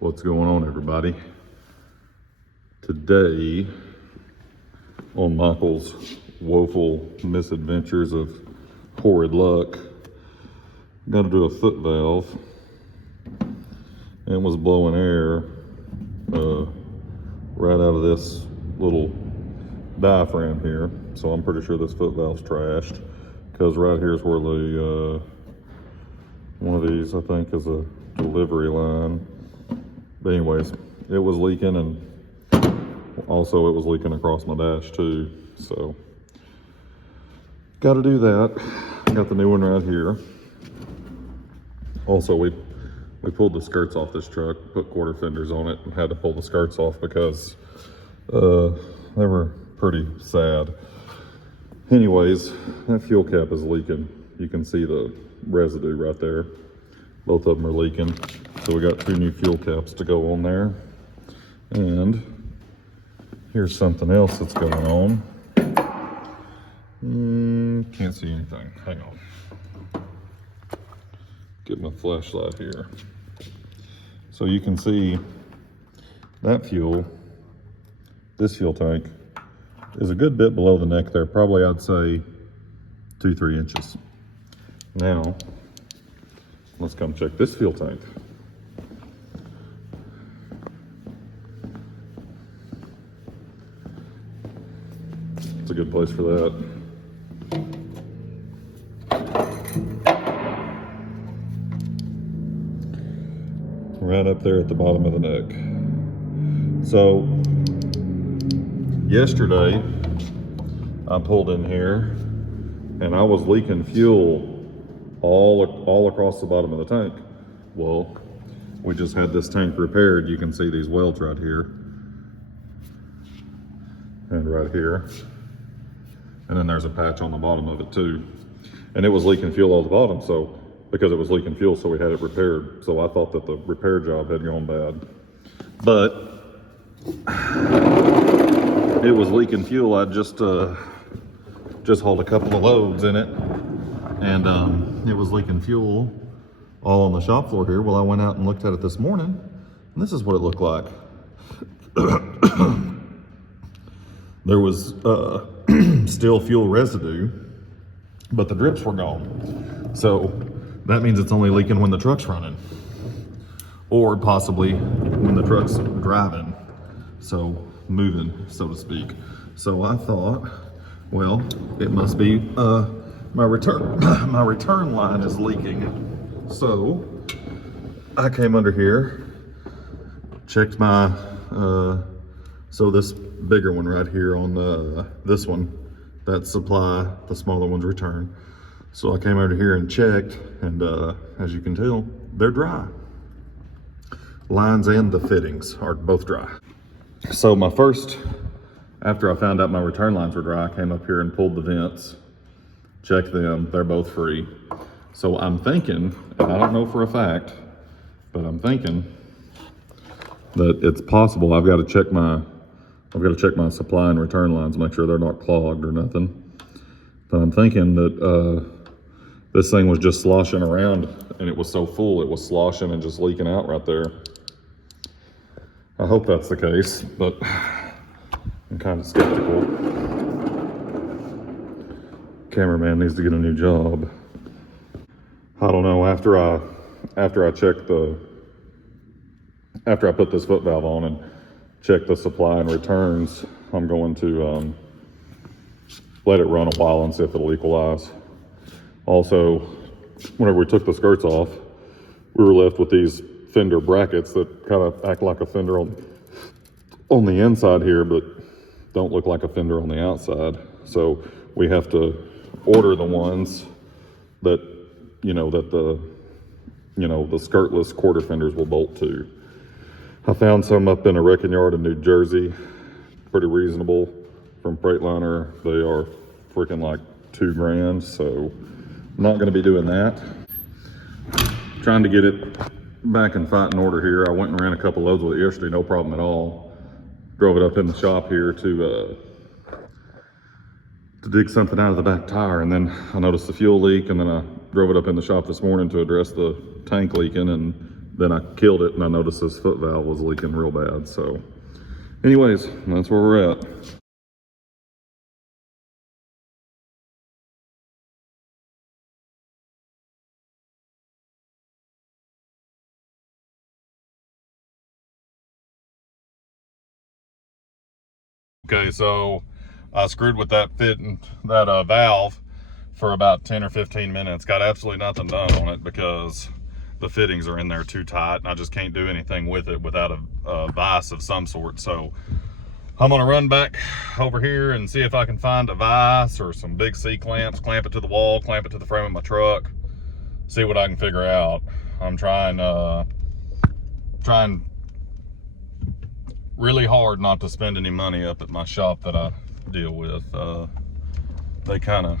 What's going on, everybody? Today, on Michael's woeful misadventures of horrid luck, got to do a foot valve and was blowing air right out of this little diaphragm here. So I'm pretty sure this foot valve's trashed, because right here is where the one of these, I think, is a delivery line. But anyways, it was leaking, and also it was leaking across my dash too. So got to do that. Got the new one right here. Also, we pulled the skirts off this truck, put quarter fenders on it, and had to pull the skirts off because they were pretty sad. Anyways, that fuel cap is leaking. You can see the residue right there. Both of them are leaking. So we got 2 new fuel caps to go on there. And here's something else that's going on. Can't see anything. Hang on. Get my flashlight here. So you can see that fuel, this fuel tank, is a good bit below the neck there. Probably, I'd say 2-3 inches. Now, let's come check this fuel tank. It's a good place for that. Right up there at the bottom of the neck. So, yesterday, I pulled in here and I was leaking fuel all across the bottom of the tank. Well, we just had this tank repaired. You can see these welds right here and right here. And then there's a patch on the bottom of it too. And it was leaking fuel all the bottom, so because it was leaking fuel, so we had it repaired. So I thought that the repair job had gone bad. But it was leaking fuel. I just hauled a couple of loads in it, and it was leaking fuel all on the shop floor here. Well, I went out and looked at it this morning, and this is what it looked like. There was still fuel residue, but the drips were gone. So that means it's only leaking when the truck's running, or possibly when the truck's driving, so moving, so to speak. So I thought, well, it must be my return line is leaking. So I came under here, checked my so this bigger one right here on this one, that's supply, the smaller one's return. So I came over here and checked, and as you can tell, they're dry. Lines and the fittings are both dry. So after I found out my return lines were dry, I came up here and pulled the vents, checked them, they're both free. So I'm thinking, and I don't know for a fact, but I'm thinking that it's possible. I've got to check my supply and return lines, make sure they're not clogged or nothing. But I'm thinking that this thing was just sloshing around, and it was so full, it was sloshing and just leaking out right there. I hope that's the case, but I'm kind of skeptical. Cameraman needs to get a new job. I don't know, after I put this foot valve on and check the supply and returns, I'm going to let it run a while and see if it'll equalize. Also, whenever we took the skirts off, we were left with these fender brackets that kind of act like a fender on the inside here, but don't look like a fender on the outside. So we have to order the ones that the skirtless quarter fenders will bolt to. I found some up in a wrecking yard in New Jersey, pretty reasonable from Freightliner. They are freaking like $2,000, so I'm not going to be doing that. Trying to get it back in fighting order here. I went and ran a couple loads with it yesterday, no problem at all. Drove it up in the shop here to dig something out of the back tire, and then I noticed the fuel leak, and then I drove it up in the shop this morning to address the tank leaking, and then I killed it and I noticed this foot valve was leaking real bad. So anyways, that's where we're at. Okay, so I screwed with that valve for about 10 or 15 minutes. Got absolutely nothing done on it because the fittings are in there too tight and I just can't do anything with it without a vise of some sort. So I'm gonna run back over here and see if I can find a vise or some big C-clamps, clamp it to the wall, clamp it to the frame of my truck, see what I can figure out. I'm trying really hard not to spend any money up at my shop that I deal with. They kind of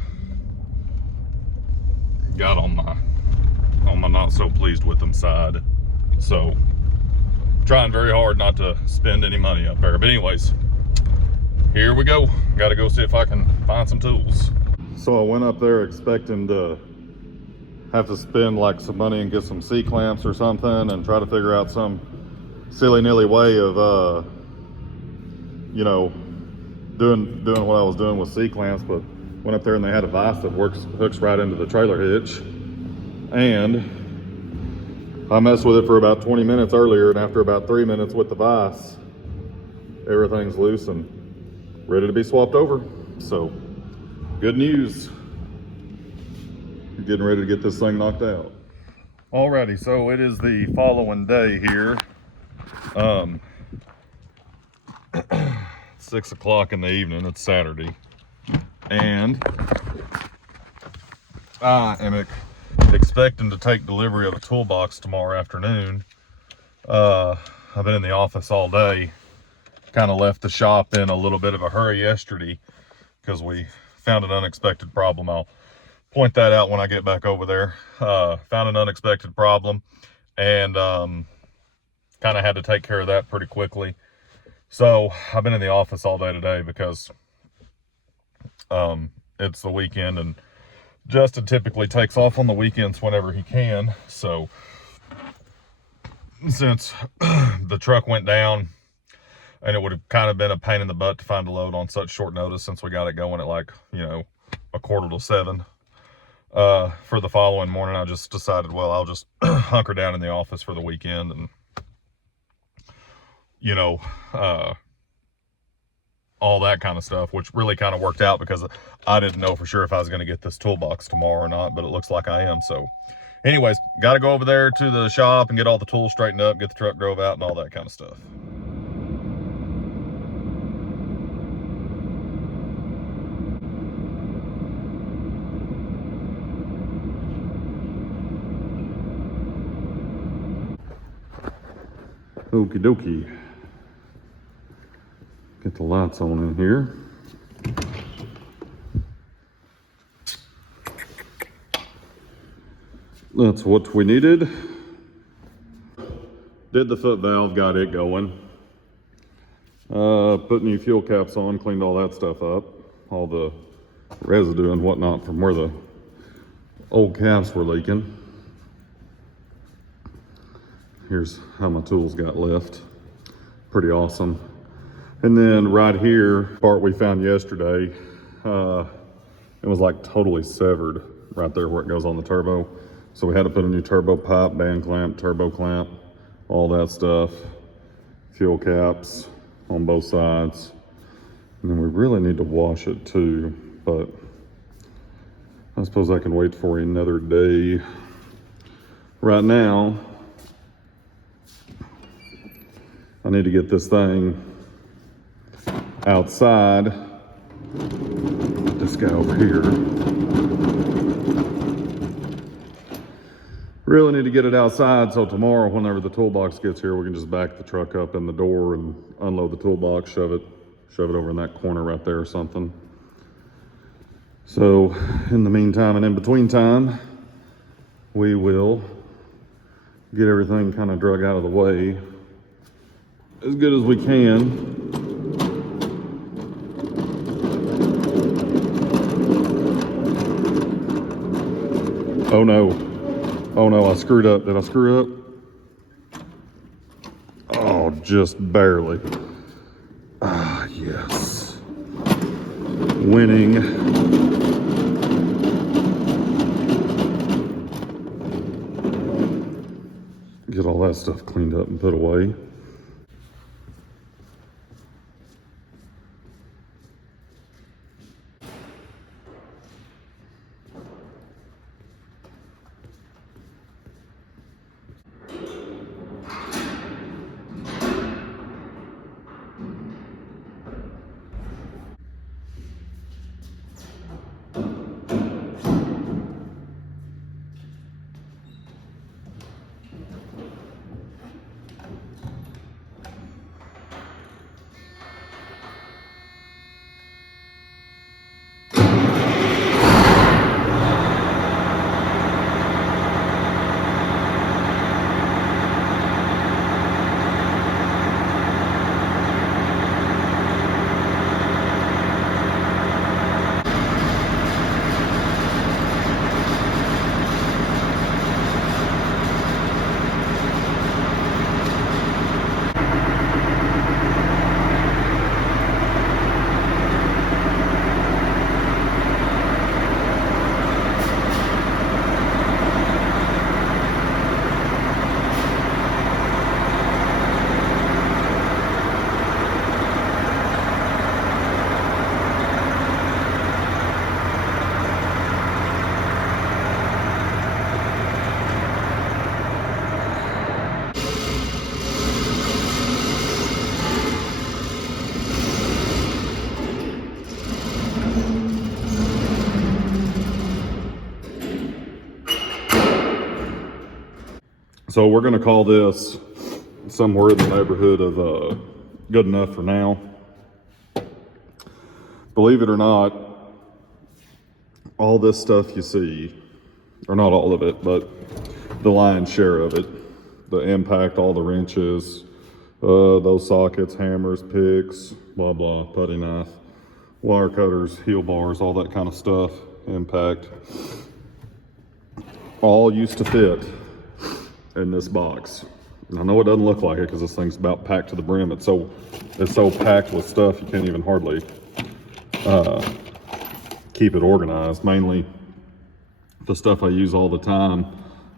got on my not so pleased with them side. So trying very hard not to spend any money up there. But anyways, here we go. Got to go see if I can find some tools. So I went up there expecting to have to spend like some money and get some C-clamps or something and try to figure out some silly-nilly way of you know, doing what I was doing with C-clamps, but went up there and they had a vise that hooks right into the trailer hitch. And I messed with it for about 20 minutes earlier, and after about 3 minutes with the vise, everything's loose and ready to be swapped over. So good news. Getting ready to get this thing knocked out. Alrighty, so it is the following day here. 6 o'clock in the evening, it's Saturday. And I am expecting to take delivery of a toolbox tomorrow afternoon. I've been in the office all day. Kind of left the shop in a little bit of a hurry yesterday because we found an unexpected problem. I'll point that out when I get back over there. Found an unexpected problem and kind of had to take care of that pretty quickly. So I've been in the office all day today because it's the weekend and Justin typically takes off on the weekends whenever he can. So since the truck went down and it would have kind of been a pain in the butt to find a load on such short notice since we got it going at like, you know, 6:45 for the following morning, I just decided, well, I'll just hunker down in the office for the weekend and, you know, all that kind of stuff, which really kind of worked out because I didn't know for sure if I was going to get this toolbox tomorrow or not, but it looks like I am. So anyways, got to go over there to the shop and get all the tools straightened up, get the truck drove out and all that kind of stuff. Okie dokie. Get the lights on in here. That's what we needed. Did the foot valve, got it going. Put new fuel caps on, cleaned all that stuff up. All the residue and whatnot from where the old caps were leaking. Here's how my tools got left. Pretty awesome. And then right here, part we found yesterday, it was like totally severed right there where it goes on the turbo. So we had to put a new turbo pipe, band clamp, turbo clamp, all that stuff. Fuel caps on both sides. And then we really need to wash it too, but I suppose I can wait for another day. Right now, I need to get this thing outside. This guy over here. Really need to get it outside so tomorrow, whenever the toolbox gets here, we can just back the truck up in the door and unload the toolbox, shove it over in that corner right there or something. So in the meantime and in between time, we will get everything kind of drug out of the way as good as we can. Oh no, I screwed up. Did I screw up? just barely. Ah, yes. Winning. Get all that stuff cleaned up and put away. So we're gonna call this somewhere in the neighborhood of good enough for now. Believe it or not, all this stuff you see, or not all of it, but the lion's share of it, the impact, all the wrenches, those sockets, hammers, picks, blah, blah, putty knife, wire cutters, heel bars, all that kind of stuff, impact, all used to fit in this box. And I know it doesn't look like it because this thing's about packed to the brim. It's so packed with stuff you can't even hardly keep it organized. Mainly the stuff I use all the time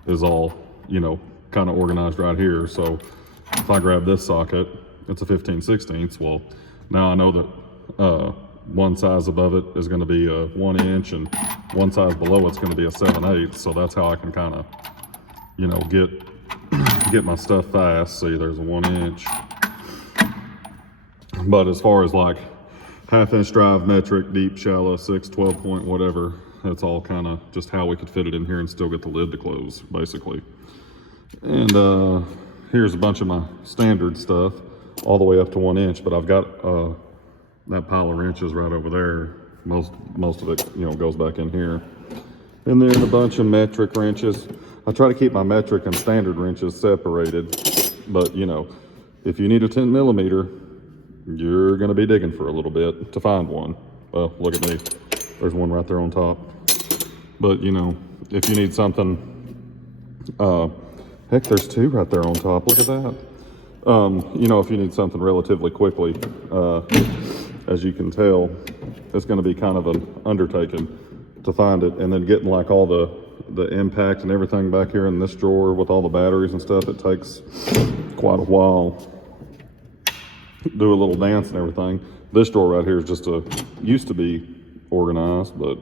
is all, you know, kind of organized right here. So if I grab this socket, it's a 15/16. Well, now I know that one size above it is going to be a 1 inch and one size below it's going to be a 7/8. So that's how I can kind of, you know, get my stuff fast. See, there's a 1 inch. But as far as like 1/2 inch drive, metric, deep, shallow, 6, 12 point, whatever, that's all kind of just how we could fit it in here and still get the lid to close, basically. And here's a bunch of my standard stuff, all the way up to 1 inch. But I've got that pile of wrenches right over there. Most of it, you know, goes back in here. And then a bunch of metric wrenches. I try to keep my metric and standard wrenches separated, but you know, if you need a 10 millimeter, you're going to be digging for a little bit to find one. Well, look at me. There's one right there on top. But you know, if you need something, heck, there's two right there on top. Look at that. You know, if you need something relatively quickly, as you can tell, it's going to be kind of an undertaking to find it, and then getting like all the impact and everything back here in this drawer with all the batteries and stuff. It takes quite a while. Do a little dance and everything. This drawer right here is just used to be organized, but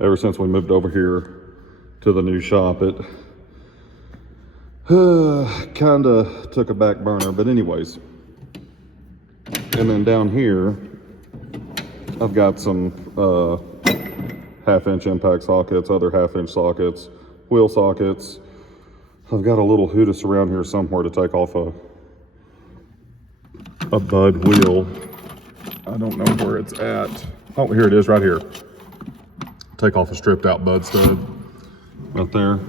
ever since we moved over here to the new shop, it kind of took a back burner. But anyways, and then down here I've got some 1/2 inch impact sockets, other 1/2 inch sockets, wheel sockets. I've got a little Hootis around here somewhere to take off a bud wheel. I don't know where it's at. Oh, here it is right here. Take off a stripped out bud stud right there.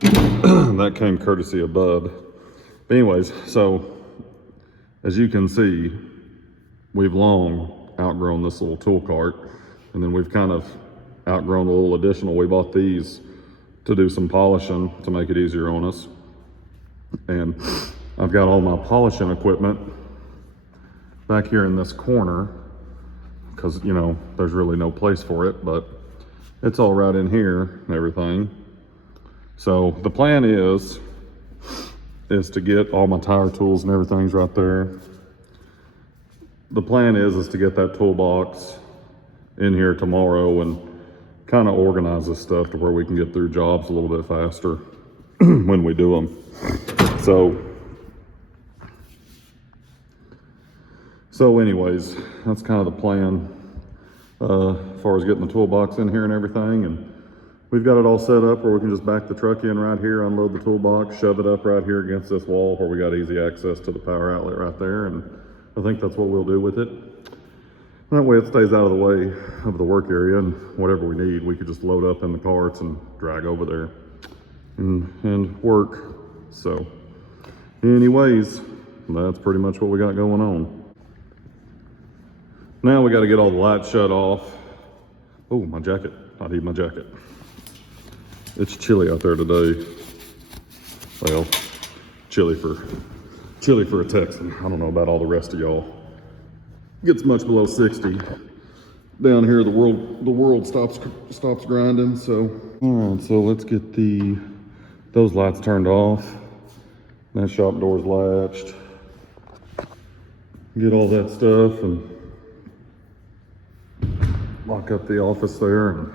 That came courtesy of Bud. But anyways, so as you can see, we've long outgrown this little tool cart, and then we've kind of outgrown a little additional. We bought these to do some polishing to make it easier on us. And I've got all my polishing equipment back here in this corner because, you know, there's really no place for it, but it's all right in here and everything. So the plan is to get all my tire tools and everything's right there. The plan is to get that toolbox in here tomorrow and kind of organize this stuff to where we can get through jobs a little bit faster when we do them. So anyways, that's kind of the plan as far as getting the toolbox in here and everything. And we've got it all set up where we can just back the truck in right here, unload the toolbox, shove it up right here against this wall where we got easy access to the power outlet right there. And I think that's what we'll do with it. That way it stays out of the way of the work area, and whatever we need, we could just load up in the carts and drag over there and work. So anyways, that's pretty much what we got going on. Now we got to get all the lights shut off. Oh, my jacket. I need my jacket. It's chilly out there today. Well, chilly for a Texan. I don't know about all the rest of y'all. Gets much below 60. Down here, the world stops grinding. So, all right. So let's get those lights turned off. That shop door's latched. Get all that stuff and lock up the office there. And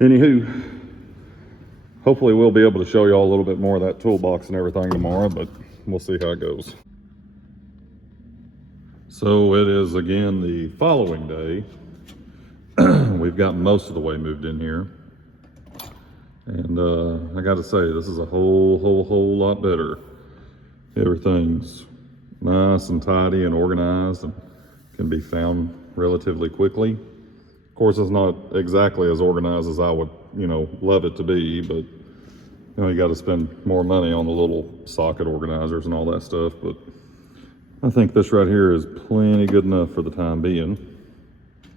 anywho, hopefully we'll be able to show y'all a little bit more of that toolbox and everything tomorrow, but we'll see how it goes. So it is again the following day. We've got most of the way moved in here. And I gotta say, this is a whole lot better. Everything's nice and tidy and organized and can be found relatively quickly. Of course, it's not exactly as organized as I would, love it to be, but you got to spend more money on the little socket organizers and all that stuff. But I think this right here is plenty good enough for the time being.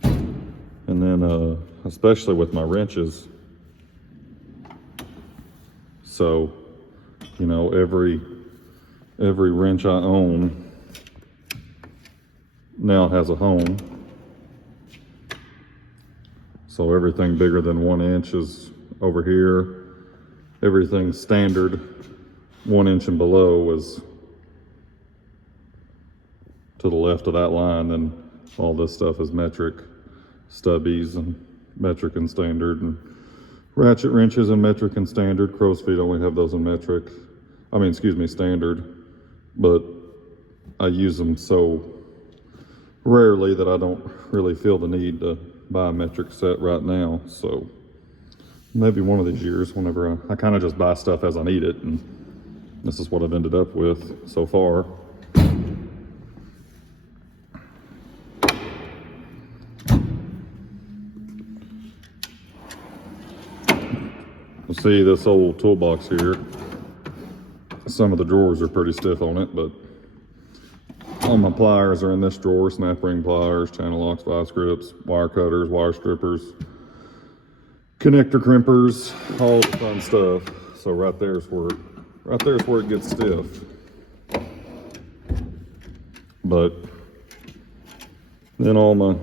And then, especially with my wrenches. So, every wrench I own now has a home. So everything bigger than 1 inch is over here. Everything standard 1 inch and below is to the left of that line. Then all this stuff is metric stubbies and metric and standard, and ratchet wrenches and metric and standard. Crow's feet only have those in standard, but I use them so rarely that I don't really feel the need to buy a metric set right now. So maybe one of these years, whenever I kind of just buy stuff as I need it, and this is what I've ended up with so far. You see this old toolbox here, some of the drawers are pretty stiff on it, but all my pliers are in this drawer: snap ring pliers, channel locks, vice grips, wire cutters, wire strippers, connector crimpers, all the fun stuff. So right there's where it gets stiff. But then all my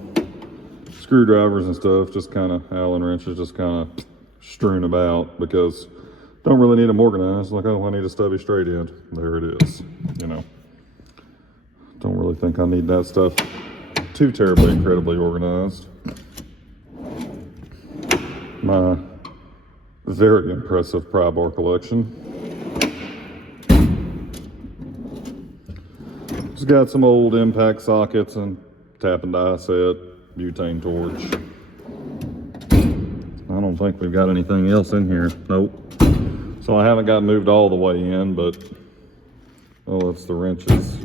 screwdrivers and stuff, just kind of Allen wrenches, just kind of strewn about, because don't really need them organized. Like, oh, I need a stubby straight end. There it is. Don't really think I need that stuff too terribly incredibly organized. My very impressive pry bar collection. Just got some old impact sockets and tap and die set, butane torch. I don't think we've got anything else in here. Nope. So I haven't got moved all the way in, but oh, it's the wrenches.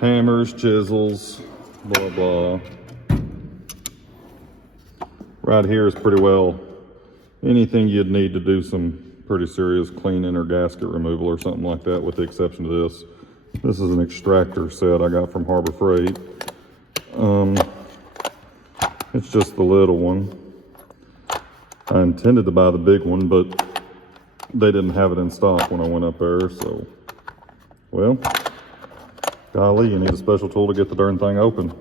Hammers, chisels, blah, blah. Right here is pretty well anything you'd need to do some pretty serious cleaning or gasket removal or something like that, with the exception of this. This is an extractor set I got from Harbor Freight. It's just the little one. I intended to buy the big one, but they didn't have it in stock when I went up there, so Well, golly, you need a special tool to get the darn thing open.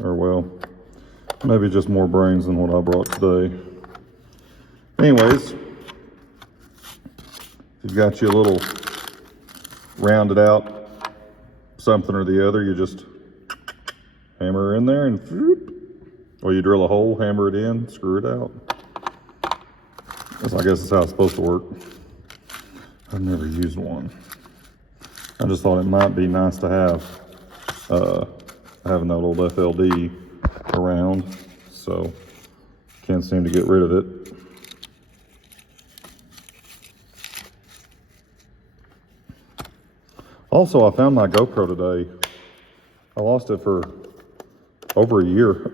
Or well, maybe just more brains than what I brought today. Anyways, you've got you a little rounded out something or the other, you just hammer in there and or you drill a hole, hammer it in, screw it out. I guess that's how it's supposed to work. I've never used one. I just thought it might be nice to have having that old FLD around, so can't seem to get rid of it. Also, I found my GoPro today. I lost it for over a year,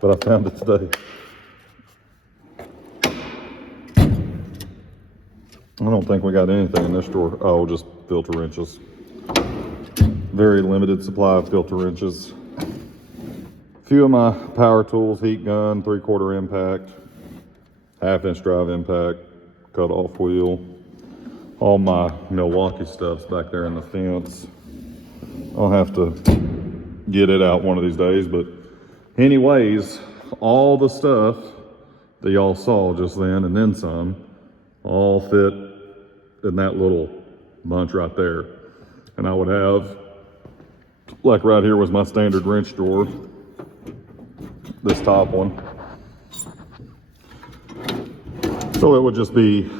but I found it today. I don't think we got anything in this drawer. Oh, just filter wrenches. Very limited supply of filter wrenches. A few of my power tools, heat gun, 3/4 impact, 1/2-inch drive impact, cut off wheel. All my Milwaukee stuff's back there in the fence. I'll have to get it out one of these days, but anyways, all the stuff that y'all saw just then and then some all fit in that little bunch right there. And I would have, like right here was my standard wrench drawer, this top one. So it would just be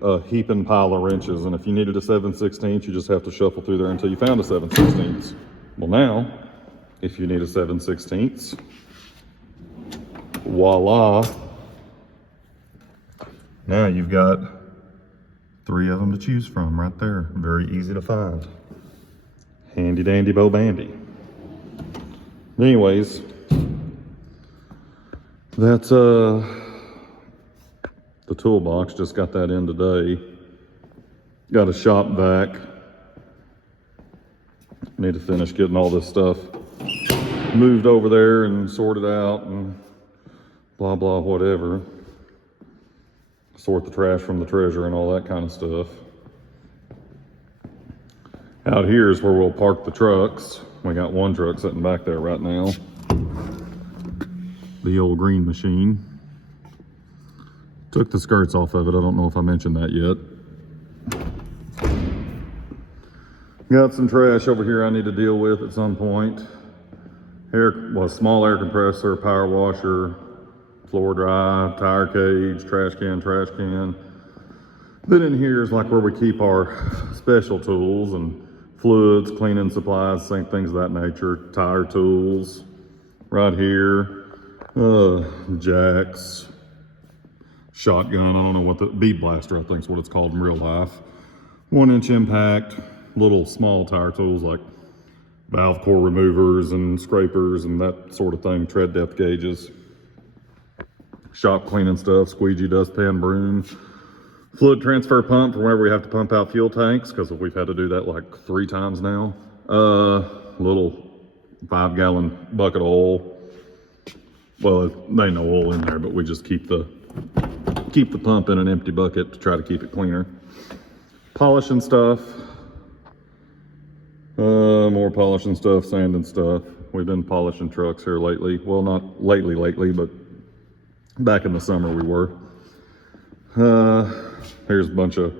a heaping pile of wrenches, and if you needed a 7/16, you just have to shuffle through there until you found a 7/16. Well, now, if you need a 7/16, voila, now you've got 3 of them to choose from right there. Very easy to find. Handy dandy bo bandy. Anyways, that's the toolbox. Just got that in today. Got a shop vac. Need to finish getting all this stuff moved over there and sorted out and blah blah whatever. Sort the trash from the treasure and all that kind of stuff. Out here is where we'll park the trucks. We got one truck sitting back there right now. The old green machine. Took the skirts off of it. I don't know if I mentioned that yet. Got some trash over here I need to deal with at some point. Small air compressor, power washer, floor dry, tire cage, trash can. Then in here is like where we keep our special tools and fluids, cleaning supplies, same things of that nature, tire tools. Right here, jacks, shotgun, I don't know what the bead blaster I think is what it's called in real life. 1-inch impact, little small tire tools like valve core removers and scrapers and that sort of thing, tread depth gauges, shop cleaning stuff, squeegee, dustpan, broom, fluid transfer pump for whenever we have to pump out fuel tanks, because we've had to do that like 3 times now. Little 5-gallon bucket of oil. Well, there ain't no oil in there, but we just keep the pump in an empty bucket to try to keep it cleaner. Polishing stuff. More polishing stuff, sanding stuff. We've been polishing trucks here lately. Well, not lately, but back in the summer we were. Here's a bunch of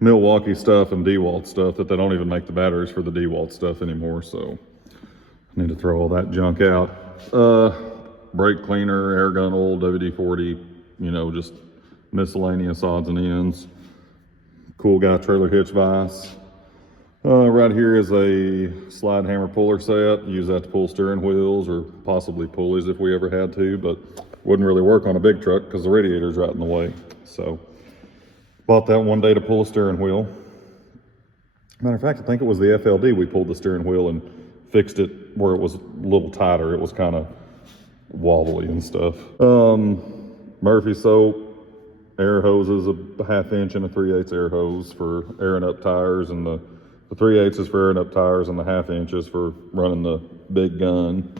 Milwaukee stuff and DeWalt stuff that they don't even make the batteries for the DeWalt stuff anymore, so I need to throw all that junk out. Brake cleaner, air gun oil, WD-40, you know, just miscellaneous odds and ends. Cool guy trailer hitch vise. Right here is a slide hammer puller set. Use that to pull steering wheels or possibly pulleys if we ever had to, but wouldn't really work on a big truck because the radiator's right in the way. So bought that one day to pull a steering wheel. Matter of fact, I think it was the FLD we pulled the steering wheel and fixed it where it was a little tighter. It was kind of wobbly and stuff. Murphy soap, air hoses, a 1/2-inch and a 3/8 air hose for airing up tires, and the 3/8 is for airing up tires and the 1/2-inch is for running the big gun.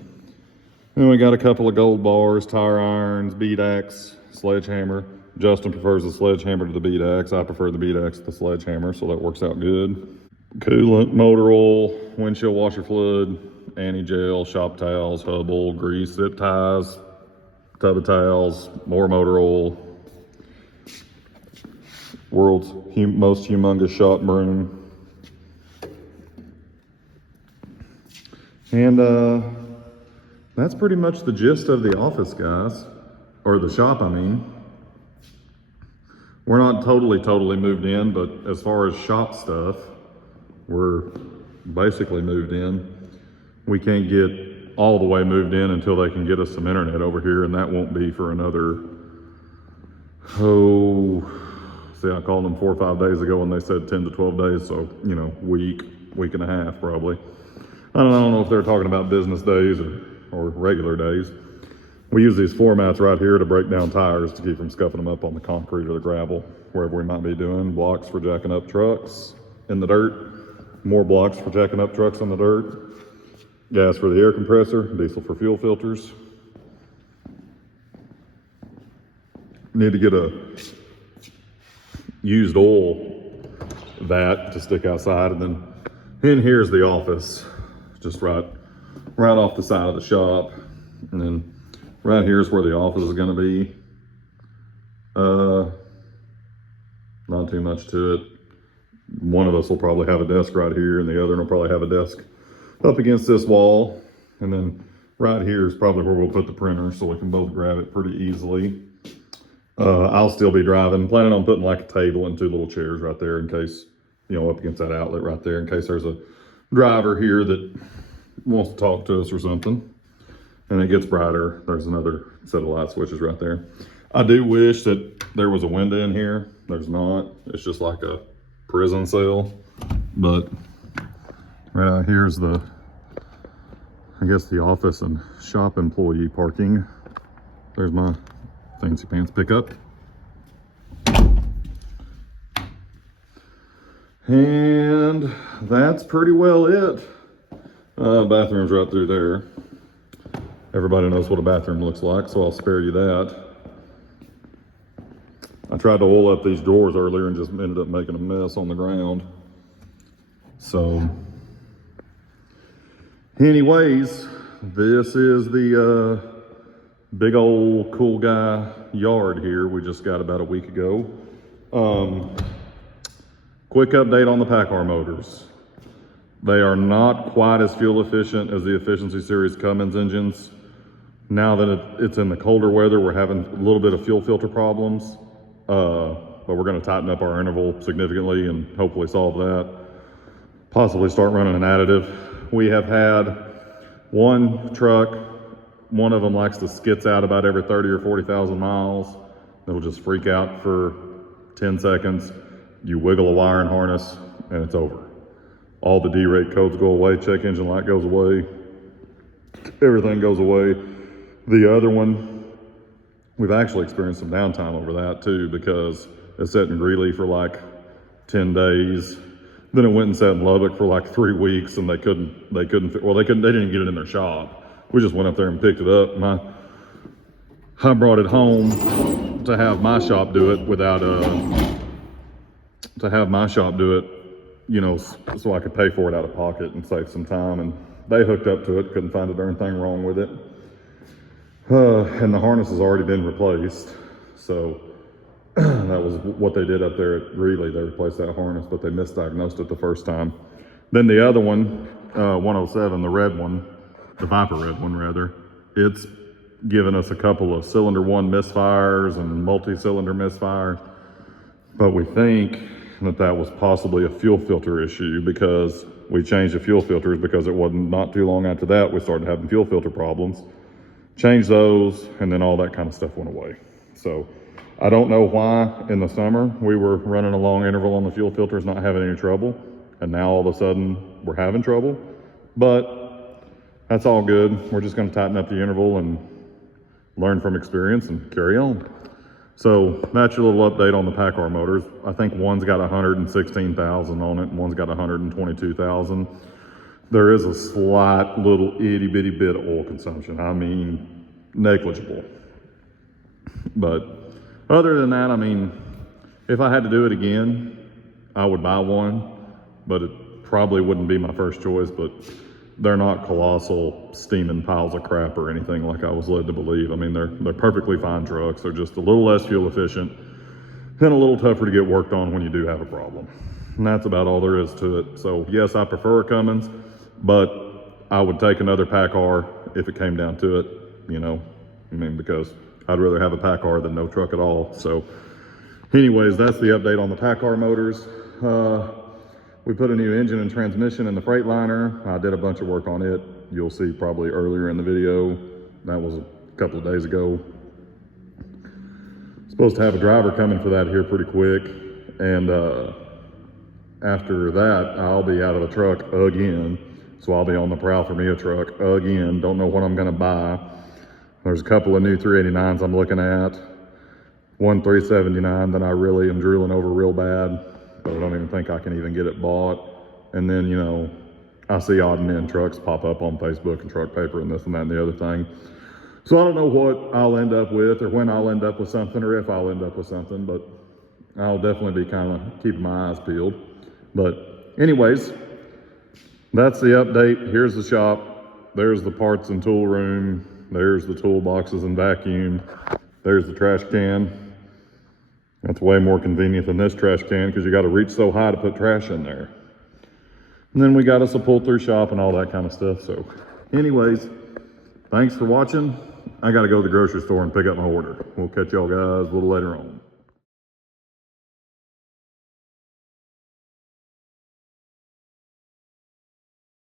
Then we got a couple of gold bars, tire irons, bead axe, sledgehammer, Justin prefers the sledgehammer to the bead axe. I prefer the bead axe to the sledgehammer, so that works out good. Coolant, motor oil, windshield washer fluid, anti-gel, shop towels, Hubble, grease, zip ties, tub of towels, more motor oil, world's most humongous shop broom. And that's pretty much the gist of the office, guys, or the shop, I mean. We're not totally moved in, but as far as shop stuff, we're basically moved in. We can't get all the way moved in until they can get us some internet over here, and that won't be for another, see, I called them 4 or 5 days ago and they said 10 to 12 days, so, you know, week and a half probably. I don't know if they're talking about business days or regular days. We use these floor mats right here to break down tires to keep from scuffing them up on the concrete or the gravel, wherever we might be doing. Blocks for jacking up trucks in the dirt. More blocks for jacking up trucks in the dirt. Gas for the air compressor, diesel for fuel filters. Need to get a used oil vat to stick outside, and then in here's the office, just right off the side of the shop, and then right here's where the office is going to be. Not too much to it. One of us will probably have a desk right here, and the other will probably have a desk up against this wall. And then right here is probably where we'll put the printer, so we can both grab it pretty easily. I'll still be driving, planning on putting like a table and 2 little chairs right there in case, you know, up against that outlet right there, in case there's a driver here that wants to talk to us or something. And it gets brighter. There's another set of light switches right there. I do wish that there was a window in here. There's not. It's just like a prison cell. But right out here's the, I guess, the office and shop employee parking. There's my fancy pants pickup. And that's pretty well it. Bathroom's right through there. Everybody knows what a bathroom looks like, so I'll spare you that. I tried to oil up these drawers earlier and just ended up making a mess on the ground. So, anyways, this is the big old cool guy yard here we just got about a week ago. Quick update on the Paccar motors. They are not quite as fuel efficient as the Efficiency Series Cummins engines. Now that it's in the colder weather, we're having a little bit of fuel filter problems, but we're going to tighten up our interval significantly and hopefully solve that. Possibly start running an additive. We have had one truck, one of them likes to skits out about every 30 or 40,000 miles. It'll just freak out for 10 seconds. You wiggle a wiring harness and it's over. All the D-rate codes go away, check engine light goes away, everything goes away. The other one, we've actually experienced some downtime over that too, because it sat in Greeley for like 10 days. Then it went and sat in Lubbock for like 3 weeks, and they didn't get it in their shop. We just went up there and picked it up. I brought it home to have my shop do it you know, so I could pay for it out of pocket and save some time. And they hooked up to it, couldn't find a darn thing wrong with it. And the harness has already been replaced. So that was what they did up there at Greeley. They replaced that harness, but they misdiagnosed it the first time. Then the other one, 107, the red one, the Viper red one rather, it's given us a couple of cylinder 1 misfires and multi-cylinder misfires. But we think that was possibly a fuel filter issue, because we changed the fuel filters, because it wasn't not too long after that we started having fuel filter problems. Changed those, and then all that kind of stuff went away. So I don't know why in the summer we were running a long interval on the fuel filters, not having any trouble, and now all of a sudden we're having trouble. But that's all good. We're just going to tighten up the interval and learn from experience and carry on. So that's your little update on the Paccar motors. I think one's got 116,000 on it and one's got 122,000. There is a slight little itty bitty bit of oil consumption. I mean, negligible. But Other than that, I mean, if I had to do it again, I would buy one, but it probably wouldn't be my first choice. But they're not colossal steaming piles of crap or anything like I was led to believe. I mean, they're perfectly fine trucks. They're just a little less fuel efficient and a little tougher to get worked on when you do have a problem. And that's about all there is to it. So yes, I prefer a Cummins, but I would take another Paccar if it came down to it, you know. I mean, because I'd rather have a Paccar than no truck at all. So anyways, that's the update on the Paccar motors. We put a new engine and transmission in the Freightliner. I did a bunch of work on it. You'll see probably earlier in the video. That was a couple of days ago. Supposed to have a driver coming for that here pretty quick. And after that, I'll be out of the truck again. So I'll be on the prowl for me a truck again. Don't know what I'm gonna buy. There's a couple of new 389s I'm looking at. One 379 that I really am drooling over real bad, but I don't even think I can even get it bought. And then, you know, I see odd and end trucks pop up on Facebook and Truck Paper and this and that and the other thing. So I don't know what I'll end up with or when I'll end up with something or if I'll end up with something, but I'll definitely be kind of keeping my eyes peeled. But anyways, that's the update. Here's the shop. There's the parts and tool room. There's the toolboxes and vacuum. There's the trash can. That's way more convenient than this trash can because you got to reach so high to put trash in there. And then we got us a pull-through shop and all that kind of stuff. So anyways, thanks for watching. I got to go to the grocery store and pick up my order. We'll catch y'all guys a little later on.